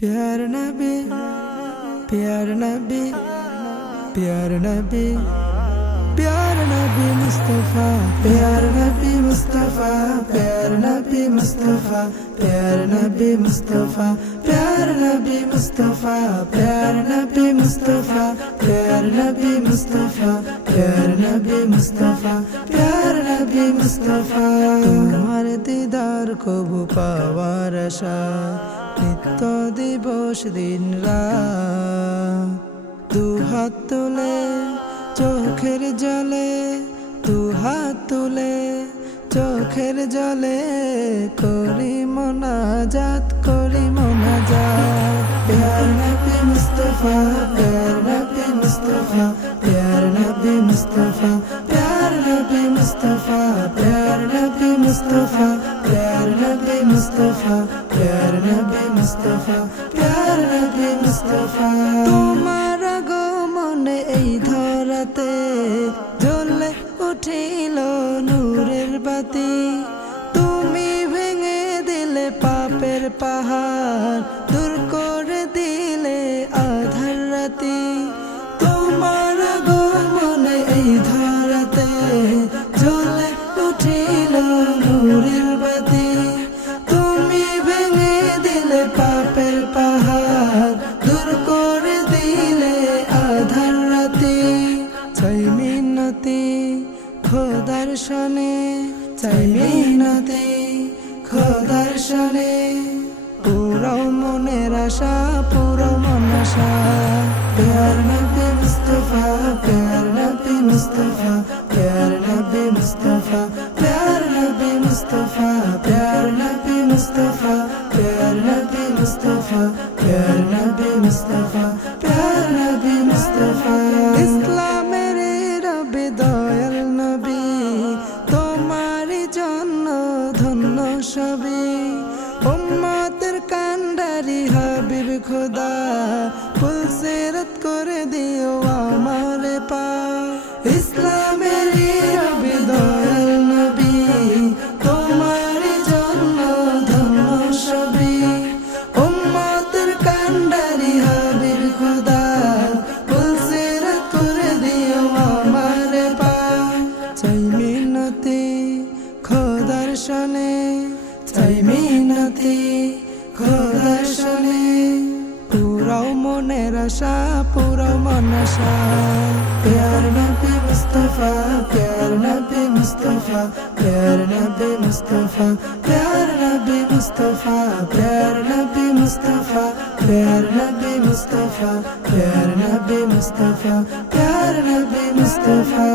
प्यार नबी प्यार नबी प्यार नबी प्यार नबी मुस्तफा प्यार नबी मुस्तफा प्यार नबी मुस्तफा प्यार नबी मुस्तफा प्यार नबी मुस्तफा प्यार नबी मुस्तफा प्यार नबी मुस्तफा प्यार नबी मुस्तफा प्यार नबी मुस्तफा तुम्हार दीदार कबू पावार आशा नित्य दिवस दिन रात दू हाथ तुले चोखेर जले तू हाथ तुले चोखेर जले करी मोनाजात प्यार नबी मुस्तफा प्यार नबी मुस्तफा प्यार नबी मुस्तफा प्यार नबी मुस्तफा प्यार नबी मुस्तफा प्यार नबी मुस्तफा प्यार नबी मुस्तफा प्यार नबी मुस्तफा तुम्हार आगमने এই ধরাতে জ্বলে উঠিল নূরের বাতি তুমি ভেঙে দিলে পাপের পাহাড় দূর করে দিলে আধার রাতি তোমার আগমনে এই ধরাতে জ্বলে উঠিল নূরের বাতি তুমি ভেঙে দিলে পাপের পাহাড় দূর করে দিলে আধার রাতি চাই মিনতি খোদার শানে চাই মিনতি খোদার শানে পুরো মনের আশা পুরো মন আশা প্যার নবী মুস্তফা প্যার নবী মুস্তফা প্যার নবী মুস্তফা প্যার নবী মুস্তফা প্যার নবী মুস্তফা প্যার নবী মুস্তফা প্যার নবী মুস্তফা প্যার নবী মুস্তফা ইসলামের রবে দয়াল নবী তোমারই জন্য ধন্য সবই উম্মতের কান্ডারি হাবিব খোদা ফুলসিরত করে দিও আমারে পাক ইসলামের রবে দয়াল নবী তোমারই জন্য ধন্য সবই উম্মতের কান্ডারি হাবিব খোদা ফুলসিরত করে দিও আমারে পাক চাই মিনতি খোদার শানে চাই মিনতি খোদার শানে পুরো মনের আশা পুরো মন আশা প্যার নবী মুস্তফা প্যার নবী মুস্তফা প্যার নবী মুস্তফা প্যার নবী মুস্তফা প্যার নবী মুস্তফা প্যার নবী মুস্তফা প্যার নবী মুস্তফা প্যার নবী মুস্তফা